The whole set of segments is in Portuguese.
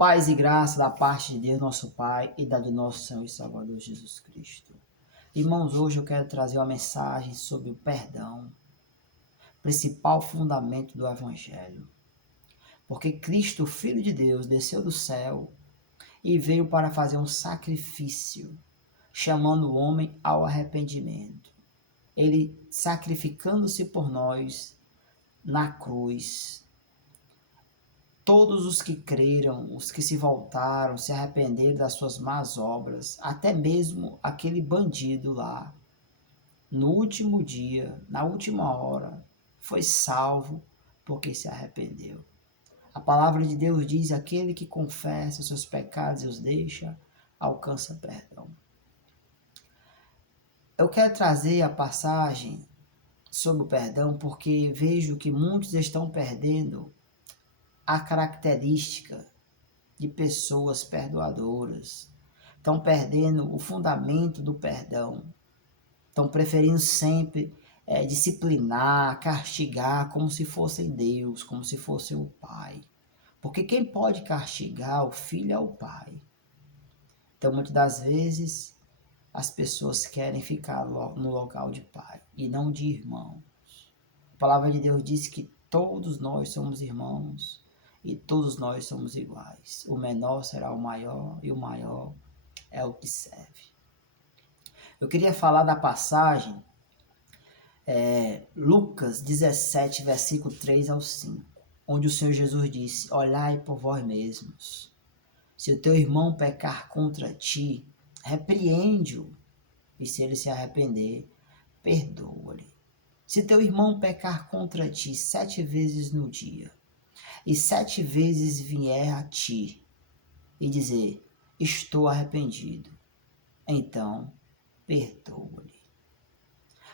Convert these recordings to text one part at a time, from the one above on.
Paz e graça da parte de Deus, nosso Pai, e da do nosso Senhor e Salvador Jesus Cristo. Irmãos, hoje eu quero trazer uma mensagem sobre o perdão, principal fundamento do Evangelho. Porque Cristo, Filho de Deus, desceu do céu e veio para fazer um sacrifício, chamando o homem ao arrependimento. Ele sacrificando-se por nós na cruz. Todos os que creram, os que se voltaram, se arrependeram das suas más obras, até mesmo aquele bandido lá, no último dia, na última hora, foi salvo porque se arrependeu. A palavra de Deus diz: aquele que confessa os seus pecados e os deixa, alcança perdão. Eu quero trazer a passagem sobre o perdão porque vejo que muitos estão perdendo a característica de pessoas perdoadoras. Estão perdendo o fundamento do perdão. Estão preferindo sempre disciplinar, castigar como se fossem Deus, como se fosse o Pai. Porque quem pode castigar o filho é o Pai. Então, muitas das vezes, as pessoas querem ficar no local de pai e não de irmãos. A palavra de Deus diz que todos nós somos irmãos e todos nós somos iguais. O menor será o maior e o maior é o que serve. Eu queria falar da passagem Lucas 17, versículo 3 ao 5, onde o Senhor Jesus disse: olhai por vós mesmos. Se o teu irmão pecar contra ti, repreende-o, e se ele se arrepender, perdoa-lhe. Se teu irmão pecar contra ti 7 vezes no dia, e 7 vezes vier a ti, e dizer: estou arrependido, então perdoa-lhe.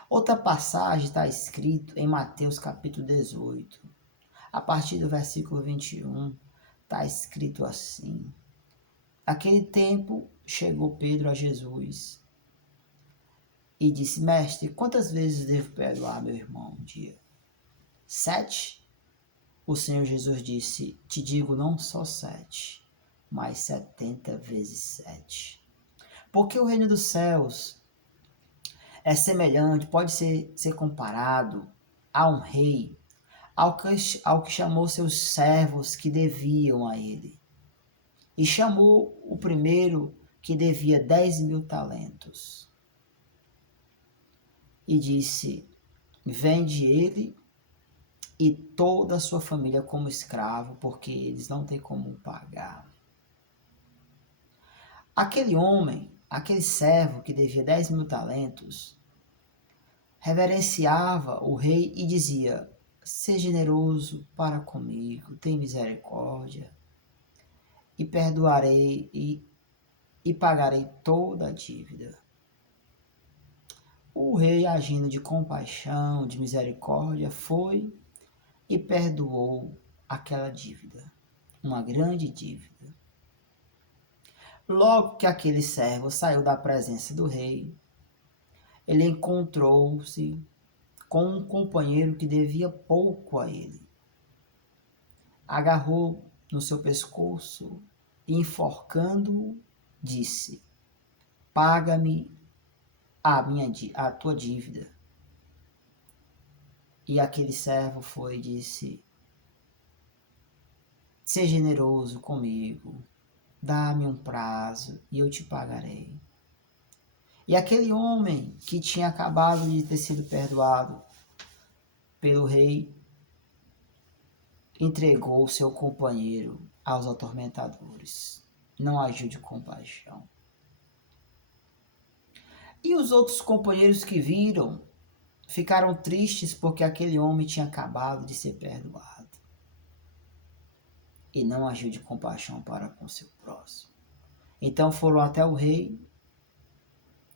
Outra passagem está escrito em Mateus capítulo 18, a partir do versículo 21, está escrito assim: naquele tempo chegou Pedro a Jesus e disse: mestre, quantas vezes devo perdoar meu irmão um dia? 7? O Senhor Jesus disse: te digo não só 7, mas 70 vezes 7. Porque o reino dos céus é semelhante, pode ser comparado a um rei, ao que chamou seus servos que deviam a ele. E chamou o primeiro que devia 10.000 talentos. E disse: vende ele e toda a sua família como escravo, porque eles não têm como pagar. Aquele homem, aquele servo que devia 10.000 talentos, reverenciava o rei e dizia: seja generoso para comigo, tem misericórdia, e perdoarei e pagarei toda a dívida. O rei, agindo de compaixão, de misericórdia, foi e perdoou aquela dívida, uma grande dívida. Logo que aquele servo saiu da presença do rei, ele encontrou-se com um companheiro que devia pouco a ele. Agarrou no seu pescoço e, enforcando-o, disse: paga-me a tua dívida. E aquele servo foi e disse: seja generoso comigo, dá-me um prazo e eu te pagarei. E aquele homem que tinha acabado de ter sido perdoado pelo rei, entregou seu companheiro aos atormentadores. Não agiu de compaixão. E os outros companheiros que viram ficaram tristes porque aquele homem tinha acabado de ser perdoado. E não agiu de compaixão para com seu próximo. Então foram até o rei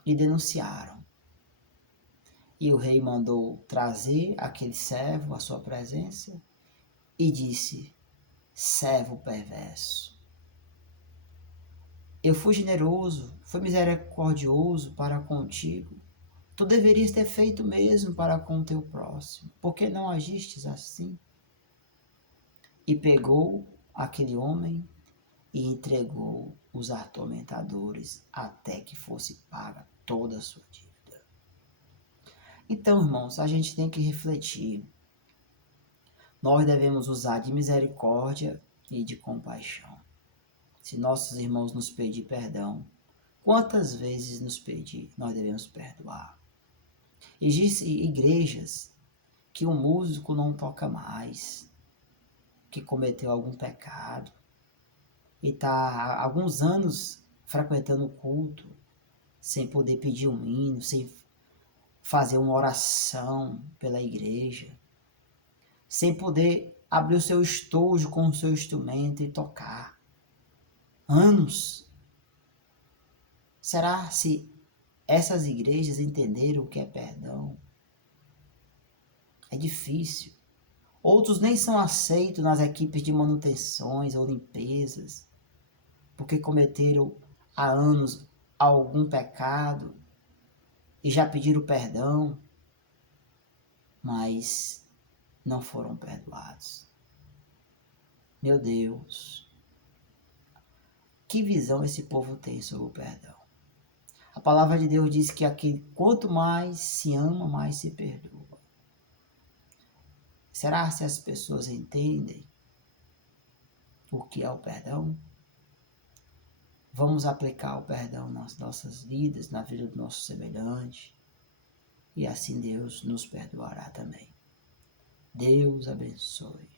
e denunciaram. E o rei mandou trazer aquele servo à sua presença e disse: servo perverso, eu fui generoso, fui misericordioso para contigo. Tu deverias ter feito mesmo para com o teu próximo. Por que não agistes assim? E pegou aquele homem e entregou os atormentadores até que fosse paga toda a sua dívida. Então, irmãos, a gente tem que refletir. Nós devemos usar de misericórdia e de compaixão. Se nossos irmãos nos pedir perdão, quantas vezes nos pedir, nós devemos perdoar. Existem igrejas que o músico não toca mais, que cometeu algum pecado, e está há alguns anos frequentando o culto, sem poder pedir um hino, sem fazer uma oração pela igreja, sem poder abrir o seu estojo com o seu instrumento e tocar. Anos. Será se essas igrejas entenderam o que é perdão? É difícil. Outros nem são aceitos nas equipes de manutenções ou limpezas, porque cometeram há anos algum pecado e já pediram perdão, mas não foram perdoados. Meu Deus, que visão esse povo tem sobre o perdão? A palavra de Deus diz que aquele quanto mais se ama, mais se perdoa. Será se as pessoas entendem o que é o perdão? Vamos aplicar o perdão nas nossas vidas, na vida do nosso semelhante, e assim Deus nos perdoará também. Deus abençoe.